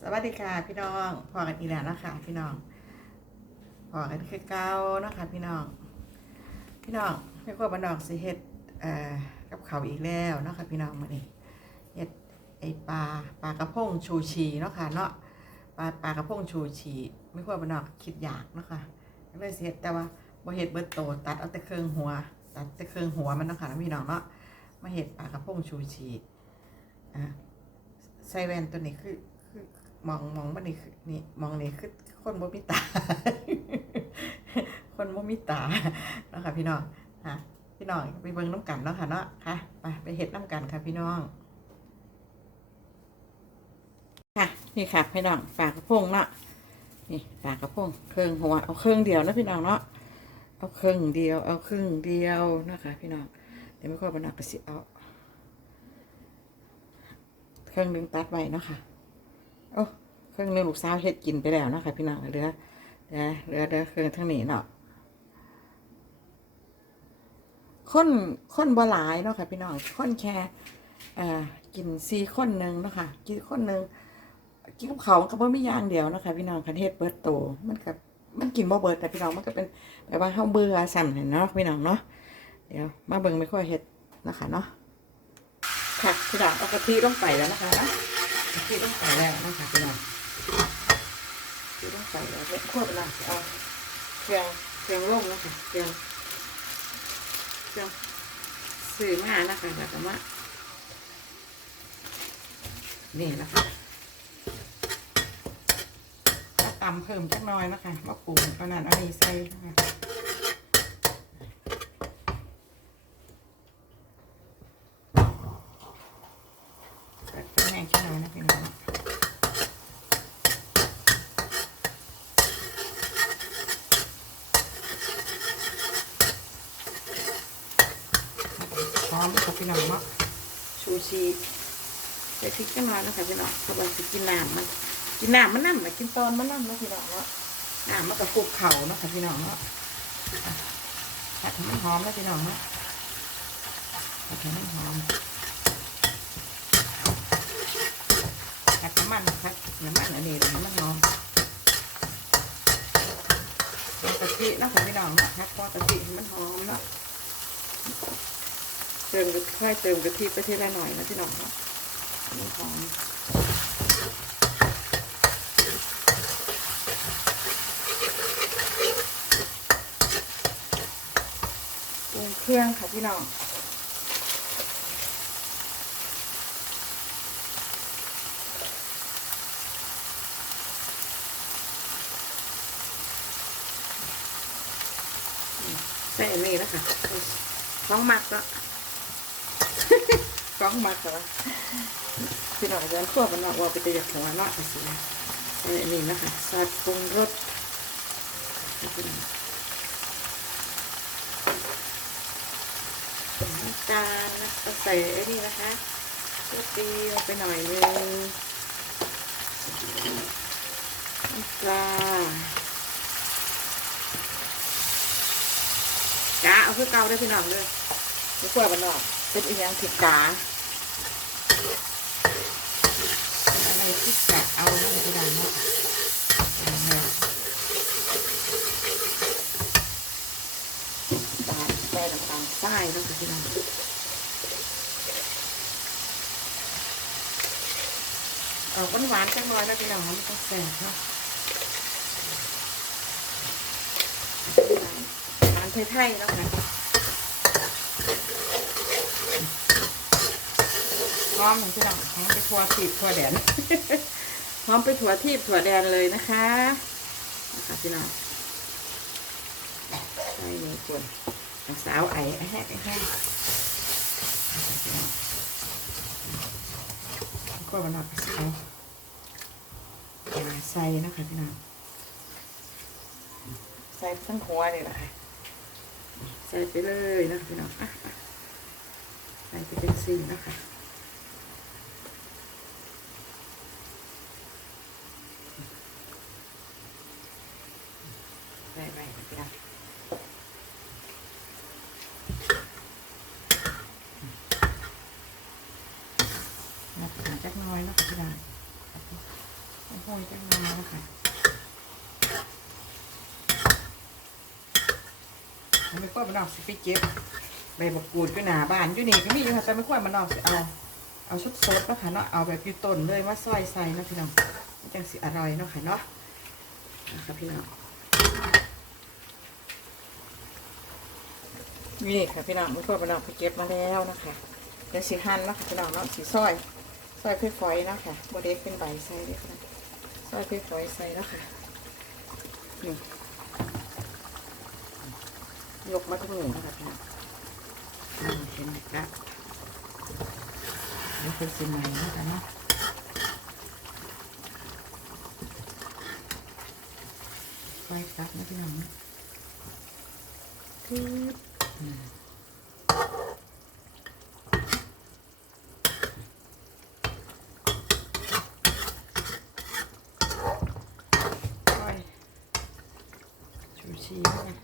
สวัสดีค่ะพี่น้องพอกันอีกแล้วนะคะพี่น้องพอกันคือเก้านะคะพี่น้อง พี่น้องไม่กลัวบันดอกสิเฮ็ดเอ่อกับเขาอีกแล้วนะคะพี่น้องมานี่เฮ็ดไอปลาปลากระพงชูชีเนาะค่ะเนาะปลาปลากระพงชูชีไม่กลัวบันดอกคิดอยากเนาะค่ะก็เลยสิเฮ็ดแต่ว่าบ่เฮ็ดเบิดโตตัดเอาแต่เครื่องหัว ตัดแต่เครื่องหัวมันเนาะค่ะพี่น้องเนาะมาเฮ็ดปลากระพงชูชีอะใส่แว่นตัวนี้คือคือ มองมองมันนี่นี่มองนี่คือคนบ่มีตา คนบ่มีตาเนาะค่ะพี่น้องค่ะพี่น้องไปเบิ่งน้ำกันเนาะค่ะเนาะค่ะไปไปเฮ็ดน้ำกันค่ะพี่น้องค่ะนี่ค่ะพี่น้องปลากกระพงเนาะนี่ปลากกระพงเครื่องหัวเอาเครื่องเดียวนะพี่น้องเนาะเอาเครื่องเดียว เอาครึ่งเดียวนะคะพี่น้องเดี๋ยวไม่ค่อยบรรดาก็สิเอาเครื่องหนึงตัดไว้เนาะค่ะโอ้ เครื่องหนึงลูกสาวเฮ็ดกินไปแล้วนะค่ะพี่น้องเหลือเหลือเหลือเหลือเครื่องทั้งนี้เนาะคนคนบ่หลายเนาะค่ะพี่น้องคนแค่อ่อกินสี่คนหนึ่งเนาะค่ะกินคนหนึ่งกินกับเขาก็บ่มีอย่างเดียวเนาะค่ะพี่น้องคันเฮ็ดเบิดโตมันก็มันกินบ่เบิดแต่พี่น้องมันก็เป็นแบบว่าเฮาเบื่อซ้ำเนาะพี่น้องเนาะเดี๋ยวมาเบิ่งไม่ค่อยเฮ็ดนะคะเนาะค่ะพี่น้องเอากะทิลงไปแล้วนะคะกะทิลงไปแล้วนะคะพี่น้อง กะต้องใส่แล้วเนี่ยขั้วไปแล้วเอาเครื่องเครื่องร่มนะคะเครื่องเครื่องสื่อมานะคะแล้วก็มานี่นะคะมาตำเพิ่มจักน้อยนะคะมาปรุงขนาดอันนี้ใส่นะคะแต่ก็แห้งแค่น้อยนะพี่น้อง พร้อมกับพี่น้องเนาะชูชีใส่พริกกันหน่อยนะคะพี่น้องเพราะว่าสิกินน้ำมัน กินน้ำมันน้ำนะกินตอนมันน้ำนะพี่น้องเนาะน้ำมันกับฟูกเข่าเนาะค่ะพี่น้องเนาะผัดให้มันหอมนะพี่น้องเนาะผัดให้มันหอมผัดน้ำมันผัดน้ำมันอันนี้น้ำมันหอมกะทินะค่ะพี่น้องเนาะผัดพอกะทิมันหอมเนาะ เติมค่อยเติมกะทิไปทีละหน่อยนะพี่น้องเนาะให้มันหอมปรุงเครื่องค่ะพี่น้องใส่อันนี้นะคะฟ้องหมักแล้ว ฟ้องมักแล้วพี่น้องอาจารย์ขั้วมันเนาะว่าไปจะอยากหัวเนาะสิใส่อันนี้นะคะซอสปรุงรสน้ำตาลนะก็ใส่ไอ้นี่นะคะก็ตีลงไปหน่อยนึงน้ำปลาจ้าเอาเพื่อเกาได้พี่น้องเลยไม่ควรมันออก เป็นอีกอย่างผิดกาอะไรที่กะเอาไม่ได้เนาะเอาแล้วตาลแป้น้ำตาลทรายต้องพี่น้องออกหวานๆจังน้อยนะพี่น้องมันต้องแซ่บเนาะหวานไทยๆแล้วค่ะ พร้อมของพี่น้องพร้อมไปทัวทีบทัวแดนพร้อมไปถั่วทีบถั่วแดนเลยนะคะนะคะพี่น้องใส่เลยควรสาวไอ้แห้งไอ้แห้งก็มันออกใส่ใส่นะคะพี่น้องใส่ทั้งหัวเลยนะคะใส่ไปเลยนะคะพี่น้องใส่ไปเป็นสีนะคะ ใส่ไปพี่น้องนับหา จักน้อยเนาะพี่น้องห้องจังมาแล้วค่ะไม่ค่อยมันออกสิไปเก็บใบบักกูดก็หนาบานอยู่นี่ก็มีอยู่ค่ะแต่ไม่ค่อยมันออกสิเอาเอาชุดสดเนะค่ะเนาะเอาแบบอยู่ต้นเลยว่าซอยใส่นะพี่น้องจังสิอร่อยเนาะค่ะเนาะนะคะพี่น้องนี่ค่ะพี่น้องไม่ค่อยมันออกไปเก็บมาแล้วนะคะเดี๋ยวสีหั่นนะค่ะพี่น้องเนาะสีซอย ซอยค่อยๆนะคะโบเด็กเป็นใบใส่เลยค่ะซอยค่อยๆใส่แล้วค่ะนี่ยกมาทุกหนึ่งนะคะพี่น้องเห็นไหมคะนี่เป็นสีใหม่นะคะเนาะไฟตัดนะพี่น้องคืออืม ก้อย ชีนะ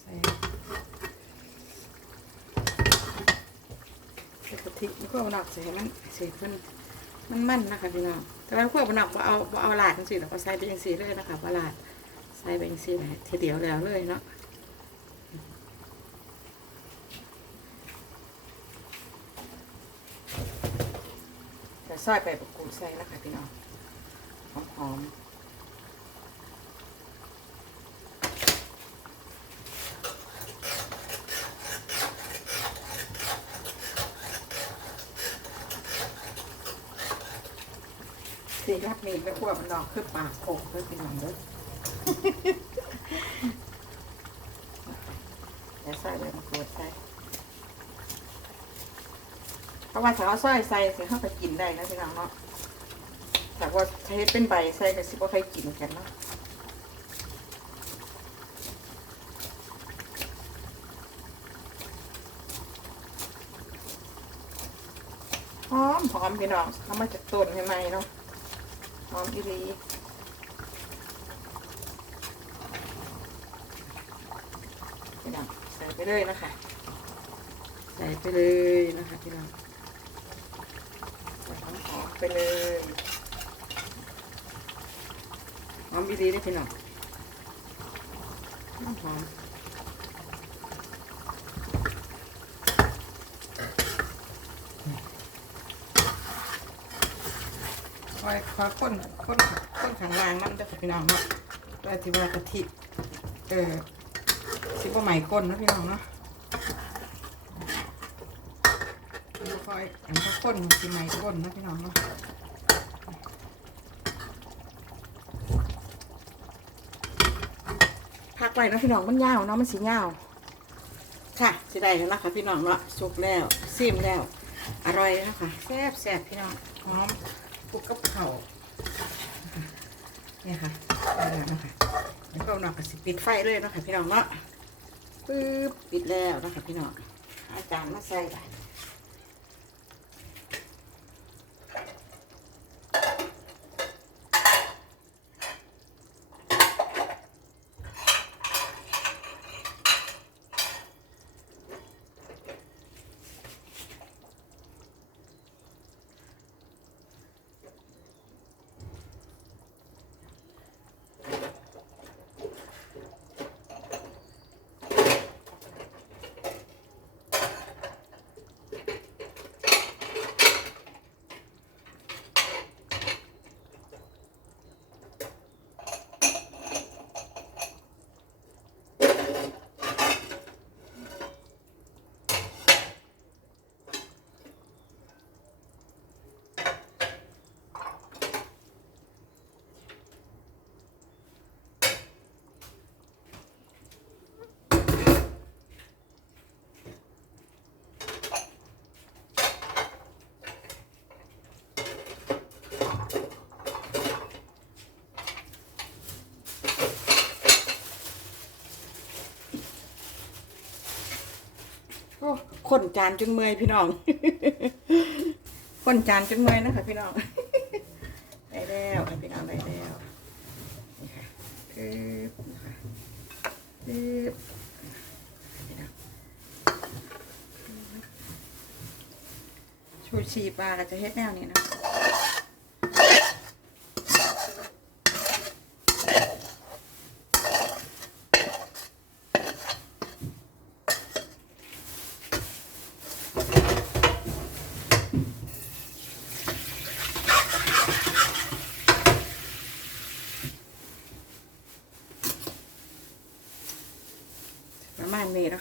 ใส่ใส่กะทิแล้วก็เอาหนักใส่มันใส่เพิ่นมันมันนะคะพี่น้องแต่ว่าพวกมันหนักบ่เอาบ่เอาหลาดจังซี่เราก็ใส่ไปจังซี่เลยนะคะบ่หลาดใส่ไปจังซี่เลยทีเดียวแล้วเลยเนาะแต่ซอยไปประกูดใส่นะคะพี่น้องหอมๆ สีรับมีไปพวกมันดอกคือปากโขกเลยเป็นหนังเลยเดี๋ยวใส่ใบมะกรูดใส่เพราะว่าถ้าเอาซอยใส่สิเขาก็กินได้นะพี่น้องเนาะแต่ว่าถ้เฮ็ดเป็นใบใส่ก็สิบ่ใครกินกันเนาะหอมหอมพี่น้องทำมาจากต้นใหม่ๆเนาะ อมอีหลีพี่น้องใส่ไปเลยนะคะ ใส่ไปเลยนะคะพี่น้องใส่หอมหอมไปเลยหอมอีหลีเลยพี่น้องหอม หอมคอยคอยข้นข้นข้นข้างล่างนั่นเด้พี่น้องเนาะตัวที่ว่ากะทิเออสิบว่าใหม่ก้นนะพี่น้องเนาะค่อยอันก็ข้นสิใหม่ก้นนะพี่น้องเนาะพักไว้นะพี่น้องมันยาวเนาะมันสียาว ค่ะสิได้แล้วนะคะพี่น้องเนาะสุกแล้วซิมแล้ว อร่อยนะคะแซ่บแซ่บพี่น้องหอม พวกกับเขาเนี่ยค่ะได้แล้วนะคะแล้วก็เอาหนักสิปิดไฟเลยนะคะพี่น้องเนาะปึ๊บปิดแล้วนะคะพี่น้องอาจารย์มาใส่ไป โอ้คนจานจนเมื่อยพี่น้องคนจานจนเมื่อยนะคะพี่น้องได้แล้วพี่น้องได้แล้วนี่ค่ะปึ๊บนะคะปึ๊บพี่น้องชูชีปลาก็จะเฮ็ดแนวนี้นะ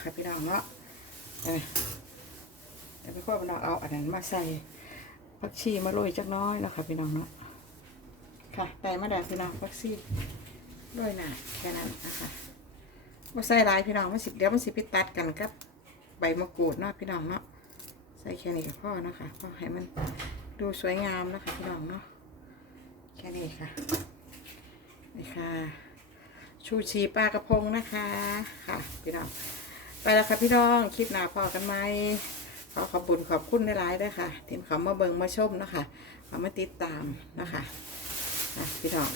ค่ะพี่น้องเนาะเออเดี๋ยวพี่พ่อพี่น้องเอาอันนั้นมาใส่ผักชีมาโรยจักน้อยแล้วค่ะพี่น้องเนาะค่ะได้มาแล้พี่น้องผักชีโรยหน่าแค่นั้นนะคะมาใส่ลายพี่น้องมันสิเดี๋ยวมันสิไปตัดกันกับใบมะกรูดเนาะพี่น้องเนาะใส่แค่นี้ก็พอเนาะคะพอให้มันดูสวยงามนะคะพี่น้องเนาะแค่นี้ค่ะนี่ค่ะชูชีปลากระพงนะคะค่ะพี่น้อง ไปแล้วค่ะพี่น้องคลิปหน้าพอกันไหมขอขอบคุญขอบคุณหลายๆด้วยค่ะทีมเขามาเบิงมาชมนะคะเขามาติดตามนะคะอะพี่น้อง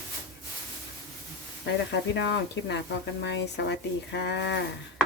ไปแล้วค่ะพี่น้องคลิปหน้าพอกันไหมสวัสดีค่ะ